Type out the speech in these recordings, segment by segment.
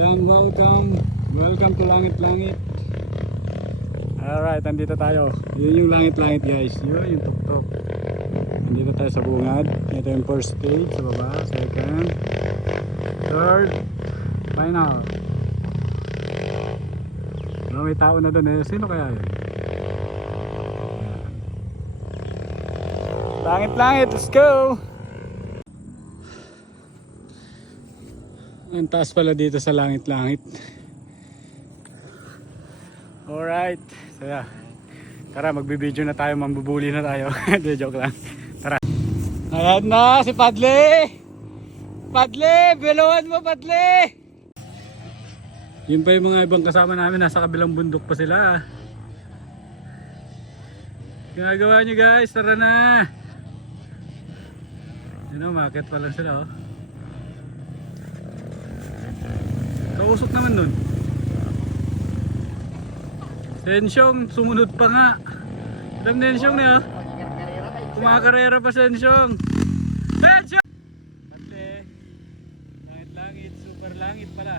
Ayan, welcome to Langit-Langit. Alright, andito tayo. Yun yung Langit-Langit guys. Yun yung tuktok. Andito tayo sa bungad. Ito yung first stage sa baba. Second, third, final. May tao na doon eh. Sino kaya yun? Langit-Langit, let's go! Ang taas pala dito sa Langit-Langit. Alright, so yeah. Tara, magbibideo na tayo, mambubuli na tayo. Hindi, joke lang. Tara. Ayan na si Padle! Padle! Biluan mo, Padle! Yun pa yung mga ibang kasama namin, nasa kabilang bundok pa sila. Ginagawa nyo guys, tara na! Yun o, market pa lang sila oh. Kausok naman nun. Sensyong, sumunod pa nga. Alam na Sensyong na oh. Kumakarera pa Sensyong. Sensyong! Pati, langit-langit, super langit pala.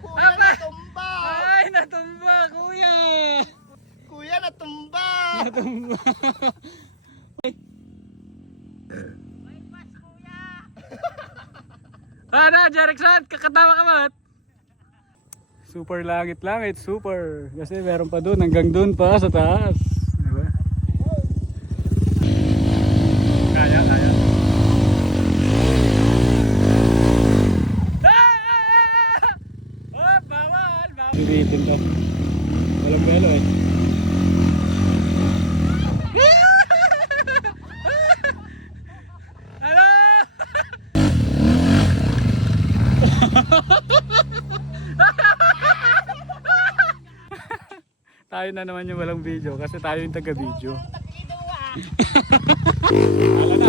Kuya natumba! Ay, natumba kuya! Kuya natumba! Natumba! Ano, Jerickson? Kakatawa ka ba? Super langit-langit, super. Kasi meron pa doon, hanggang doon pa sa taas. Diba? Kaya. Oh, bawal! Biritin to. Walang belo eh. Tayo na naman yung walang video kasi tayo yung taga-video. Wala na.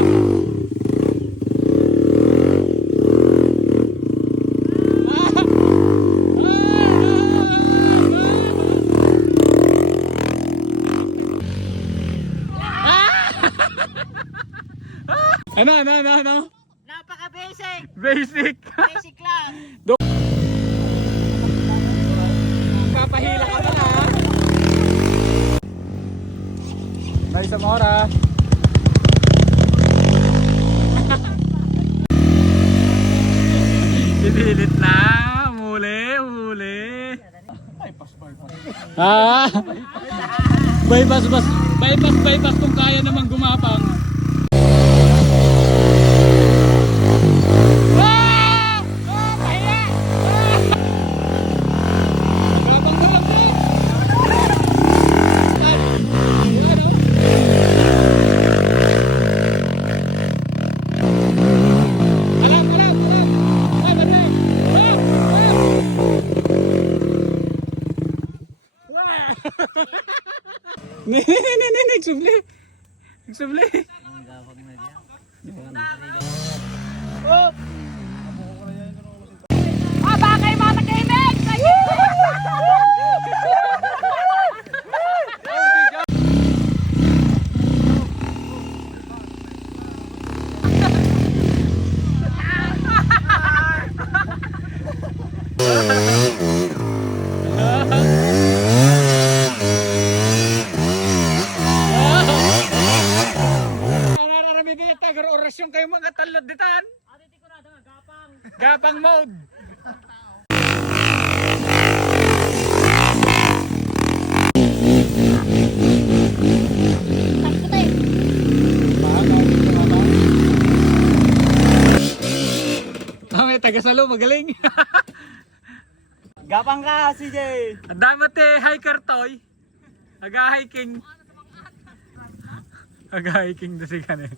Ano? Napaka-basic! Basic! Basic lang! Papahila ka na ha! May isang oras! Pinilit na! Huli! Ah! Bypass kung kaya namang gumapang. Nagsubli. Oh! Bakay mga takimik! Orasyon kayo mga talad ditan. Gapang mode. May taga-salo, magaling. Gapang ka, CJ! Ang damat hiker toy. Aga-hiking. Aga-hiking na si Kane.